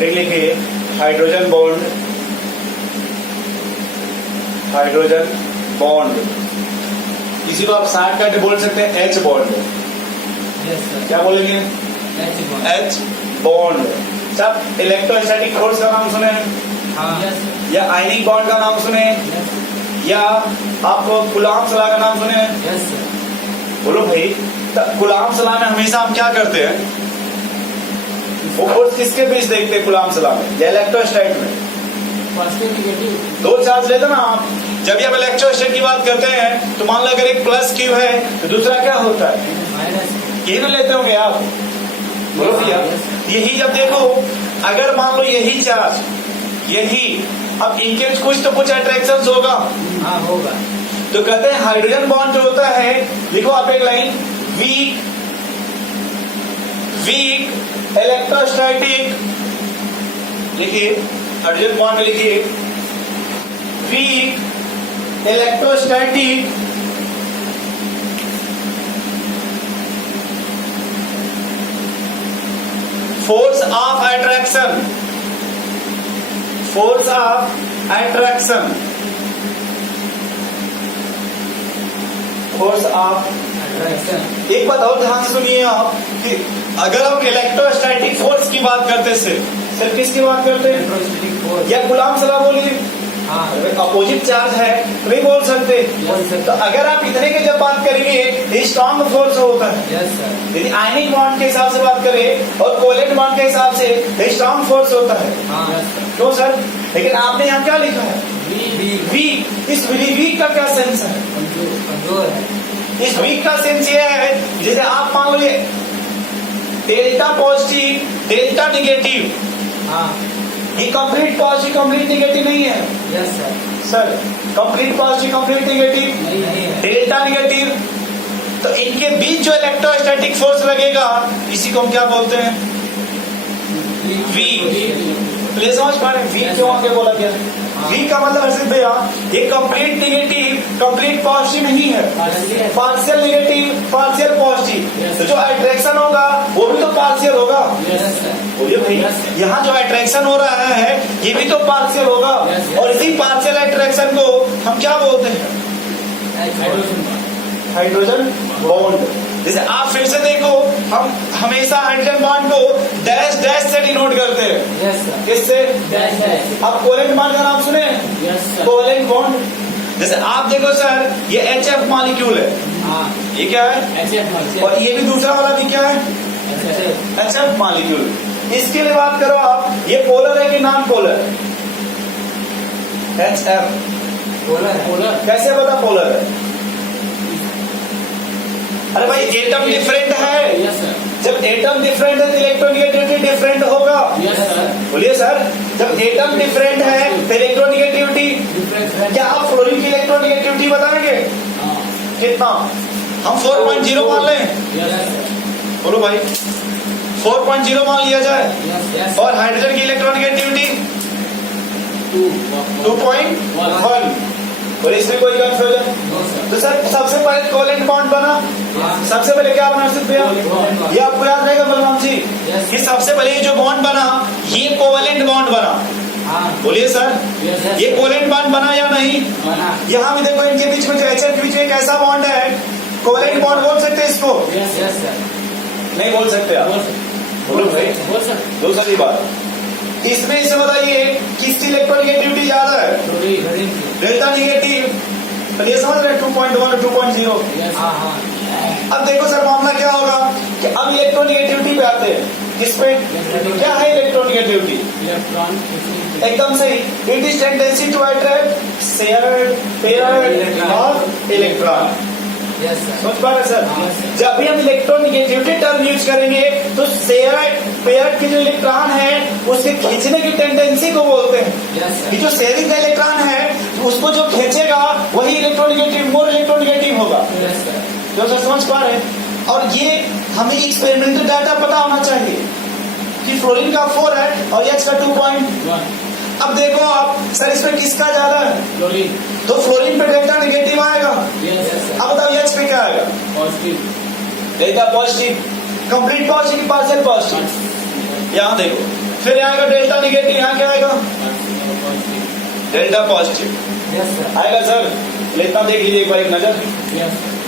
Second लिखिए hydrogen bond, hydrogen bond, इसी को आप शॉर्टकट बोल सकते हैं एच बॉन्ड। क्या बोलेंगे? H bond. सब इलेक्ट्रोस्टैटिक फोर्स का नाम सुने हैं या आयनिक बॉन्ड का नाम सुने या आपको कुलाम्ब्स लॉ का नाम सुने हैं? बोलो भाई, कुलाम्ब्स लॉ में हमेशा हम क्या करते हैं, वो फोर्स किसके बीच देखते हैं कुलाम्ब्स लॉ में या इलेक्ट्रोस्टैट में? दो चार्ज लेते ना आप, जब भी आप इलेक्ट्रोस्टैट की बात करते हैं तो मान लो अगर एक प्लस क्यू है तो दूसरा क्या होता है? ये लेते होंगे आप, बोलो भैया। यही जब देखो, अगर मान लो यही चार्ज, यही, अब इनके कुछ तो कुछ अट्रैक्शन होगा। होगा। तो कहते हैं हाइड्रोजन बॉन्ड जो होता है, लिखो आप एक लाइन, वीक इलेक्ट्रोस्टैटिक, लिखिए हाइड्रोजन बॉन्ड में लिखिए weak electrostatic force of attraction, force of attraction, force of attraction. एक बात और ध्यान से सुनिए आप कि अगर हम इलेक्ट्रोस्टैटिक फोर्स की बात करते सिर्फ किसकी बात करते हैं? या कुलाम्ब्स लॉ बोलिए, अपोजिट चार्ज है तो नहीं बोल सकते। तो अगर आप इतने के जब बात करेंगे स्ट्रॉन्ग फोर्स होता है। यदि आयनिक बॉन्ड के हिसाब से बात करें और कोवेलेंट बॉन्ड के हिसाब से स्ट्रॉन्ग फोर्स होता है। क्यों सर? लेकिन आपने यहाँ क्या लिखा है? वीक। इस वीक का क्या सेंस है? इस वीक का सेंस ये है, जैसे आप मान लो डेल्टा पॉजिटिव डेल्टा निगेटिव, ये कंप्लीट पॉजिटिव कंप्लीट निगेटिव नहीं है। Sir complete positive complete negative, delta negative, तो इनके बीच जो इलेक्ट्रोस्टैटिक फोर्स लगेगा इसी को हम क्या बोलते हैं? वी। प्लीज समझ पा रहे हैं वी क्यों आगे बोला गया? वी का मतलब है भैया ये कंप्लीट निगेटिव कंप्लीट पॉजिटिव नहीं है, पार्शियल निगेटिव पार्शियल पॉजिटिव। तो जो अट्रैक्शन होगा वो भी तो पार्शियल होगा। बोलिए भाई, यहाँ जो अट्रैक्शन हो रहा है ये भी तो पार्शियल होगा, और इसी पार्शियल अट्रैक्शन को हम क्या बोलते हैं? Hydrogen bond. जैसे आप फिर से देखो, हम हमेशा हाइड्रोजन बॉन्ड को डैश डैश से डिनोट करते हैं। किससे? आप कोवेलेंट बॉन्ड का नाम सुने? Covalent bond. जैसे आप देखो सर, ये HF मॉलिक्यूल है, ये क्या है? HF। और ये भी दूसरा वाला भी क्या है? HF molecule. इसके लिए बात करो आप, ये पोलर है कि नॉन पोलर? HF polar. कैसे पता पोलर है? अरे भाई एटम डिफरेंट है। जब एटम डिफरेंट है तो इलेक्ट्रोनेगेटिविटी डिफरेंट होगा। बोलिए सर, जब एटम डिफरेंट है तो इलेक्ट्रोनेगेटिविटी, क्या आप फ्लोरीन की इलेक्ट्रोनेगेटिविटी बताएंगे? कितना? हम 4.0 मान लें? बोलो भाई, 4.0 मान लिया जाए। और हाइड्रोजन की इलेक्ट्रोनेगेटिविटी 2.1। और इसमें कोई कंफ्यूजन? तो सर सबसे पहले कोवेलेंट बॉन्ड बना, सबसे पहले क्या बना सिर्फ भैया? ये आपको याद रहेगा बलराम जी कि सबसे पहले जो बॉन्ड बना ये कोवेलेंट बॉन्ड बना। बोलिए सर, ये कोवेलेंट बॉन्ड बना या नहीं? यहाँ भी देखो, इनके बीच में जो HF के बीच में एक ऐसा बॉन्ड है, कोवेलेंट बॉन्ड बोल सकते हैं इसको? नहीं बोल सकते आप? बोलो भाई, दूसरी बात, इसमें इसे बताइए किसकी इलेक्ट्रोनेगेटिविटी ज्यादा है? Delta negative. तो ये समझ रहे 2.1 और 2.0। अब देखो सर मामला क्या होगा कि अब इलेक्ट्रोनेगेटिविटी पे आते हैं। किस पे? क्या है इलेक्ट्रोनेगेटिविटी? एकदम सही, it is tendency to attract shared paired of electron. समझ पा रहे सर? जब भी हम इलेक्ट्रोनेगेटिविटी टर्म यूज करेंगे तो शेयर्ड पेयर्ड के जो इलेक्ट्रॉन है उसके खींचने की टेंडेंसी को बोलते हैं। ये जो शेयरिंग का इलेक्ट्रॉन है उसको जो खींचेगा वही इलेक्ट्रोनेगेटिव, मोर इलेक्ट्रोनेगेटिव होगा। तो सर समझ पा रहे हैं? और ये हमें एक्सपेरिमेंटल डाटा पता होना चाहिए कि फ्लोरीन का 4 है और H का 2.1। अब देखो आप सर, इसमें किसका ज्यादा है? फ्लोरीन। तो फ्लोरीन पे डेल्टा निगेटिव आएगा। अब बताओ H पे क्या आएगा? Positive. Delta positive. Complete positive partial positive? यहाँ देखो, फिर यहाँ का डेल्टा निगेटिव, यहाँ क्या आएगा? Delta positive yes sir. आएगा सर। इतना देख लीजिए एक बार, एक नजर। यस।